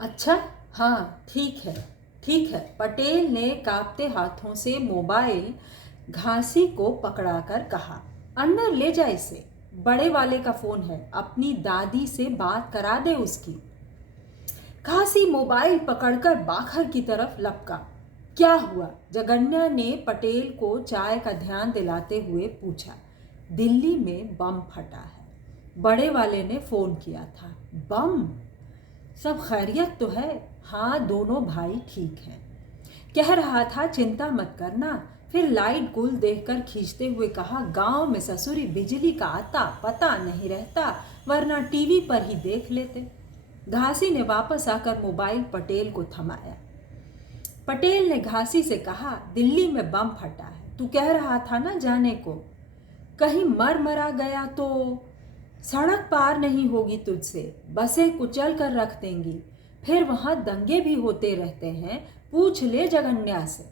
अच्छा, हाँ ठीक है, ठीक है। पटेल ने कांपते हाथों से मोबाइल घासी को पकड़ाकर कहा, अंदर ले जा इसे। बड़े वाले का फोन है, अपनी दादी से बात करा दे उसकी। घासी मोबाइल पकड़कर बाहर की तरफ लपका। क्या हुआ? जगन्या ने पटेल को चाय का ध्यान दिलाते हुए पूछा। दिल्ली में बम फटा है, बड़े वाले ने फोन किया था। बम? सब खैरियत तो है? हाँ, दोनों भाई ठीक हैं। कह रहा था चिंता मत करना। फिर लाइट गुल देखकर खींचते हुए कहा, गांव में ससुरी बिजली का आता पता नहीं रहता, वरना टीवी पर ही देख लेते। घासी ने वापस आकर मोबाइल पटेल को थमाया। पटेल ने घासी से कहा, दिल्ली में बम फटा है, तू कह रहा था ना जाने को। कहीं मर मरा गया तो सड़क पार नहीं होगी तुझसे, बसें कुचल कर रख देंगी। फिर वहां दंगे भी होते रहते हैं, पूछ ले जगन्या से।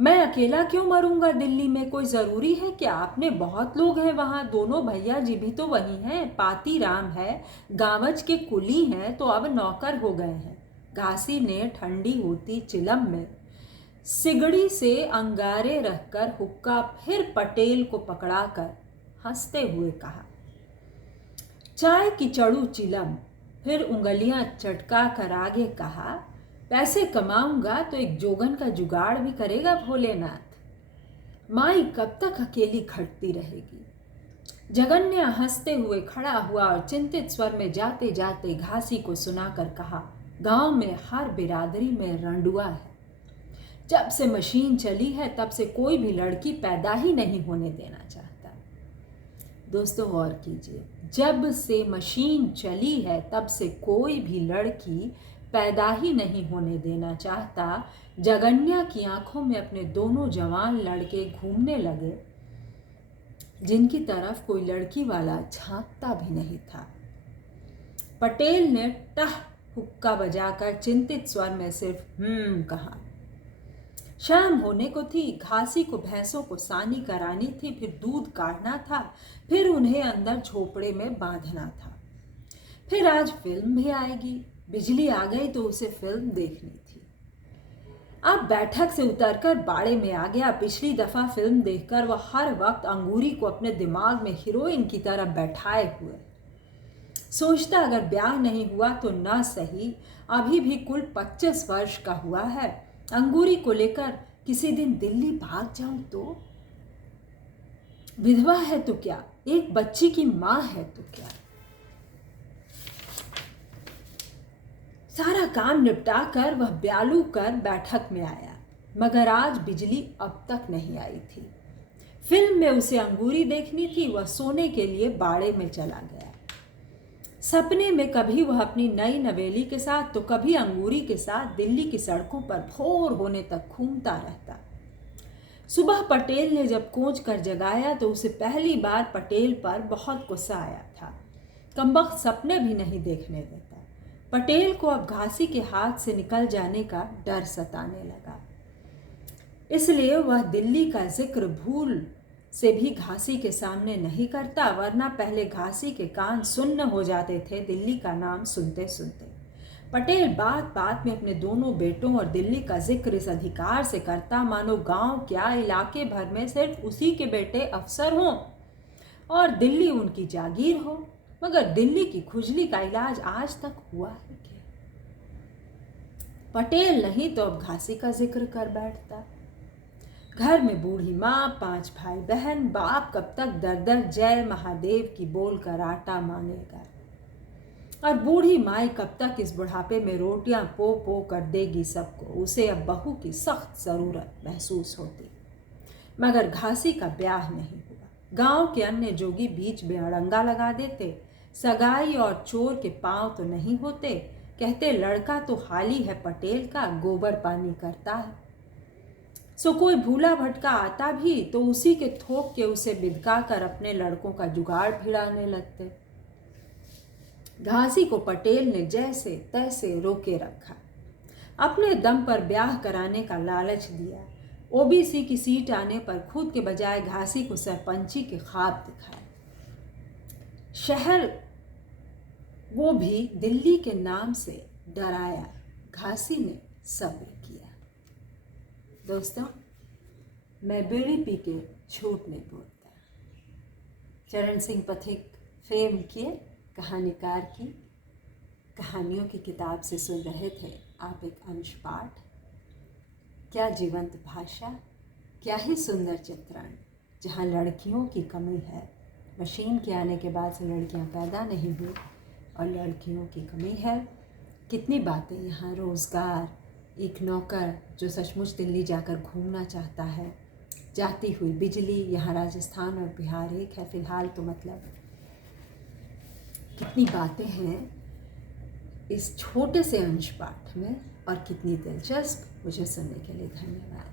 मैं अकेला क्यों मरूंगा दिल्ली में? कोई जरूरी है क्या? अपने बहुत लोग हैं वहां, दोनों भैया जी भी तो वही हैं। पाती राम है, गावज के कुली हैं, तो अब नौकर हो गए हैं। घासी ने ठंडी होती चिलम में सिगड़ी से अंगारे रखकर हुक्का फिर पटेल को पकड़ाकर हंसते हुए कहा। चाय की चढ़ू चिलम, फिर उंगलियां चटका कर आगे कहा, पैसे कमाऊंगा तो एक जोगन का जुगाड़ भी करेगा भोलेनाथ। माई कब तक अकेली खटती रहेगी? जगन्या हंसते हुए खड़ा हुआ और चिंतित स्वर में जाते जाते घासी को सुनाकर कहा, गांव में हर बिरादरी में रंडुआ है। जब से मशीन चली है तब से कोई भी लड़की पैदा ही नहीं होने देना चाहता। दोस्तों गौर कीजिए, जब से मशीन चली है तब से कोई भी लड़की पैदा ही नहीं होने देना चाहता। जगन्या की आंखों में अपने दोनों जवान लड़के घूमने लगे, जिनकी तरफ कोई लड़की वाला झांकता भी नहीं था। पटेल ने टह हुक्का बजाकर चिंतित स्वर में सिर्फ कहा। शाम होने को थी। घासी को भैंसों को सानी करानी थी, फिर दूध काटना था, फिर उन्हें अंदर झोपड़े में बांधना था। फिर आज फिल्म भी आएगी। बिजली आ गई तो उसे फिल्म देखनी थी। अब बैठक से उतरकर बाड़े में आ गया। पिछली दफा फिल्म देखकर वह हर वक्त अंगूरी को अपने दिमाग में हीरोइन की तरह बैठाए हुए सोचता, अगर ब्याह नहीं हुआ तो ना सही, अभी भी कुल 25 वर्ष का हुआ है। अंगूरी को लेकर किसी दिन दिल्ली भाग जाऊं तो? विधवा है तो क्या, एक बच्ची की मां है तो क्या? सारा काम निपटा कर वह ब्यालू कर बैठक में आया, मगर आज बिजली अब तक नहीं आई थी। फिल्म में उसे अंगूरी देखनी थी, वह सोने के लिए बाड़े में चला गया। सपने में कभी वह अपनी नई नवेली के साथ तो कभी अंगूरी के साथ दिल्ली की सड़कों पर भोर होने तक घूमता रहता। सुबह पटेल ने जब कोंच कर जगाया तो उसे पहली बार पटेल पर बहुत गुस्सा आया था। कमबख्त सपने भी नहीं देखने देता। पटेल को अब घासी के हाथ से निकल जाने का डर सताने लगा। इसलिए वह दिल्ली का जिक्र भूल से भी घासी के सामने नहीं करता, वरना पहले घासी के कान सुन्न हो जाते थे दिल्ली का नाम सुनते सुनते। पटेल बात बात में अपने दोनों बेटों और दिल्ली का जिक्र इस अधिकार से करता मानो गांव क्या इलाके भर में सिर्फ उसी के बेटे अफसर हों और दिल्ली उनकी जागीर हो। मगर दिल्ली की खुजली का इलाज आज तक हुआ है क्या? पटेल नहीं तो अब घासी का जिक्र कर बैठता। घर में बूढ़ी माँ, 5 भाई बहन, बाप कब तक दर दर जय महादेव की बोल कर आटा मांगेगा, और बूढ़ी माई कब तक इस बुढ़ापे में रोटियां पो पो कर देगी सबको। उसे अब बहू की सख्त जरूरत महसूस होती। मगर घासी का ब्याह नहीं हुआ। गांव के अन्य जोगी बीच में अड़ंगा लगा देते, सगाई और चोर के पांव तो नहीं होते, कहते लड़का तो हाली है पटेल का, गोबर पानी करता है। सो कोई भूला भटका आता भी तो उसी के थोक के उसे बिदका कर अपने लड़कों का जुगाड़ भिड़ाने लगते। घासी को पटेल ने जैसे तैसे रोके रखा, अपने दम पर ब्याह कराने का लालच दिया। ओबीसी की सीट आने पर खुद के बजाय घासी को सरपंची के ख्वाब दिखाए। शहर वो भी दिल्ली के नाम से डराया, घासी ने सब्र किया। दोस्तों, मैं बीड़ी पी के झूठ नहीं बोलता। चरण सिंह पथिक फेम किए कहानीकार की कहानियों की किताब से सुन रहे थे आप एक अंश पाठ। क्या जीवंत भाषा, क्या ही सुंदर चित्रण। जहाँ लड़कियों की कमी है, मशीन के आने के बाद से लड़कियाँ पैदा नहीं हुई और लड़कियों की कमी है। कितनी बातें यहाँ, रोज़गार, एक नौकर जो सचमुच दिल्ली जाकर घूमना चाहता है, जाती हुई बिजली, यहाँ राजस्थान और बिहार एक है फ़िलहाल तो मतलब कितनी बातें हैं इस छोटे से अंश पाठ में और कितनी दिलचस्प। मुझे सुनने के लिए धन्यवाद।